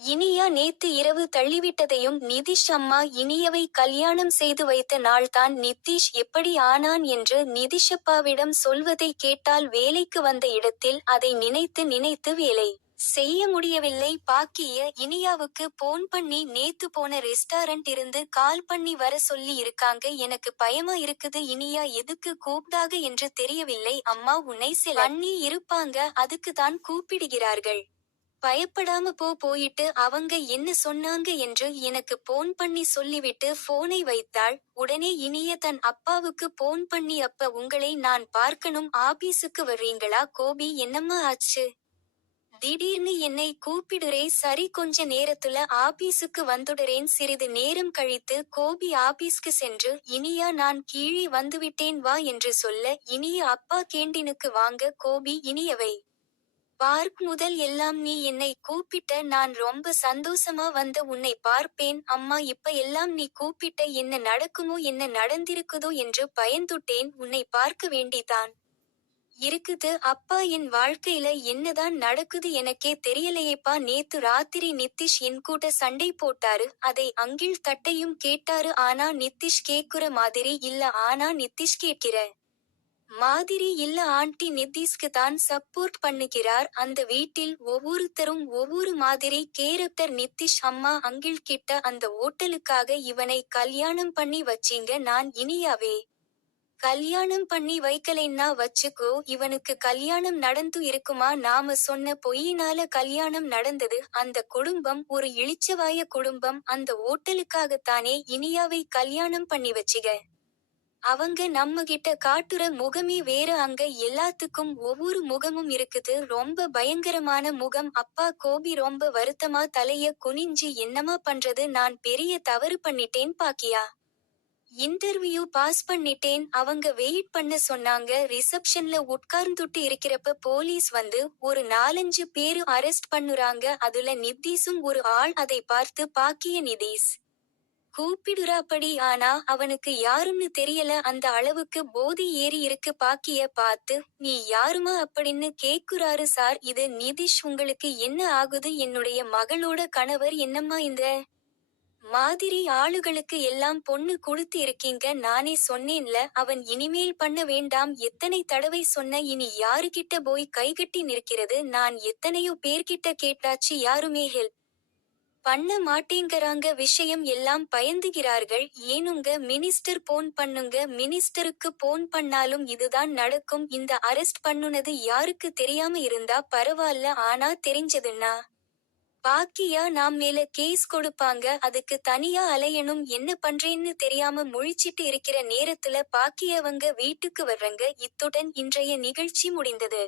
இனியா நேத்து இரவு தள்ளிவிட்டதையும் நிதிஷ் அம்மா இனியவை கல்யாணம் செய்து வைத்த நாள்தான் நிதிஷ் எப்படி ஆனான் என்று நிதிஷப்பாவிடம் சொல்வதை கேட்டால் வேலைக்கு வந்த இடத்தில் அதை நினைத்து நினைத்து வேலை செய்ய முடியவில்லை. பாக்கிய இனியாவுக்கு போன் பண்ணி நேத்து போன ரெஸ்டாரண்ட் இருந்து கால் பண்ணி வர சொல்லி இருக்காங்க. எனக்கு பயமா இருக்குது. இனியா எதுக்கு கூப்பிட்டாக என்று தெரியவில்லை. அம்மா உன்னை சில பண்ணி இருப்பாங்க, அதுக்கு தான் கூப்பிடுகிறார்கள். பயப்படாம போயிட்டு அவங்க என்ன சொன்னாங்க என்று எனக்கு போன் பண்ணி சொல்லிவிட்டு போனை வைத்தாள். உடனே இனிய தன் அப்பாவுக்கு போன் பண்ணி அப்பா உங்களை நான் பார்க்கணும், ஆபீஸுக்கு வர்றீங்களா? கோபி என்னம்மா ஆச்சு? திடீர்னு என்னை கூப்பிடுறே. சரி கொஞ்ச நேரத்துல ஆபீஸுக்கு வந்துடுறேன். சிறிது நேரம் கழித்து கோபி ஆபீஸ்க்கு சென்று இனியா நான் கீழே வந்துவிட்டேன் வா என்று சொல்ல இனிய அப்பா கேண்டீனுக்கு வாங்க கோபி இனியவை பார்க் முதல் எல்லாம் நீ என்னை கூப்பிட்ட, நான் ரொம்ப சந்தோஷமா வந்த உன்னை பார்ப்பேன். அம்மா இப்ப எல்லாம் நீ கூப்பிட்ட என்ன நடக்குமோ என்ன நடந்திருக்குதோ என்று பயந்துட்டேன். உன்னை பார்க்க வேண்டிதான் இருக்குது. அப்பா என் வாழ்க்கையில என்னதான் நடக்குது எனக்கே தெரியலையேப்பா. நேத்து ராத்திரி நிதிஷ் என் கூட சண்டை போட்டாரு. அதை அங்கிள் தட்டையும் கேட்டாரு. ஆனா நிதிஷ் கேக்குற மாதிரி இல்ல. ஆனா நிதிஷ் கேட்கிற மாதிரி இல்ல. ஆண்டி நிதிஷ்க்கு தான் சப்போர்ட் பண்ணுகிறார். அந்த வீட்டில் ஒவ்வொருத்தரும் ஒவ்வொரு மாதிரி கேரக்டர். நிதிஷ் அம்மா அங்கிள் கிட்ட அந்த ஓட்டலுக்காக இவனை கல்யாணம் பண்ணி வச்சீங்க. நான் இனியாவே கல்யாணம் பண்ணி வைக்கலைன்னா வச்சுக்கோ. இவனுக்கு கல்யாணம் நடந்து இருக்குமா? நாம சொன்ன பொய்யினால கல்யாணம் நடந்தது. அந்த குடும்பம் ஒரு இளிச்சவாய குடும்பம். அந்த ஓட்டலுக்காகத்தானே இனியாவை கல்யாணம் பண்ணி வச்சிக. அவங்க நம்மகிட்ட காட்டுற முகமே வேற. அங்க எல்லாத்துக்கும் ஒவ்வொரு முகமும் இருக்குது. ரொம்ப பயங்கரமான முகம். அப்பா கோபி ரொம்ப வருத்தமா தலைய குனிஞ்சு என்னமா பண்றது, நான் பெரிய தவறு பண்ணிட்டேன் பாக்கியா. இன்டர்வியூ பாஸ் பண்ணிட்டேன். அவங்க வெயிட் பண்ண சொன்னாங்க. ரிசப்ஷன்ல உட்கார்ந்துட்டு இருக்கிறப்ப போலீஸ் வந்து ஒரு 4-5 பேரு அரெஸ்ட் பண்ணுறாங்க. அதுல நிதிஷும் ஒரு ஆள். அதை பார்த்து பாக்கிய நிதிஷ் கூப்பிடுறாப்படி. ஆனா அவனுக்கு யாருன்னு தெரியல. அந்த அளவுக்கு போதை ஏறி இருக்கு. பாக்கிய பார்த்து நீ யாருமா அப்படின்னு கேக்குறாரு. சார் இது நிதிஷ். உங்களுக்கு என்ன ஆகுது? என்னுடைய மகளோட கணவர். என்னம்மா இந்த மாதிரி ஆளுகளுக்கு எல்லாம் பொண்ணு கொடுத்து இருக்கீங்க? நானே சொன்னேன்ல அவன் இனிமேல் பண்ண வேண்டாம். எத்தனை தடவை சொன்ன. இனி யாருகிட்ட போய் கைகட்டி நிற்கிறது? நான் எத்தனையோ பேர்கிட்ட கேட்டாச்சு, யாருமே ஹெல்ப் பண்ண மாட்டேங்கறாங்க. விஷயம் எல்லாம் பயந்துகிறார்கள். ஏனுங்க மினிஸ்டர் போன் பண்ணுங்க. மினிஸ்டருக்கு போன் பண்ணாலும் இதுதான் நடக்கும். இந்த அரெஸ்ட் பண்ணுனது யாருக்கு தெரியாம இருந்தா பரவால்ல, ஆனா தெரிஞ்சதுன்னா பாக்கியா நாம் மேல கேஸ் கொடுப்பாங்க. அதுக்கு தனியா அலையணும். என்ன பண்றேன்னு தெரியாம முழிச்சிட்டு இருக்கிற நேரத்துல பாக்கியவங்க வீட்டுக்கு வர்றங்க. இத்துடன் இன்றைய நிகழ்ச்சி முடிந்தது.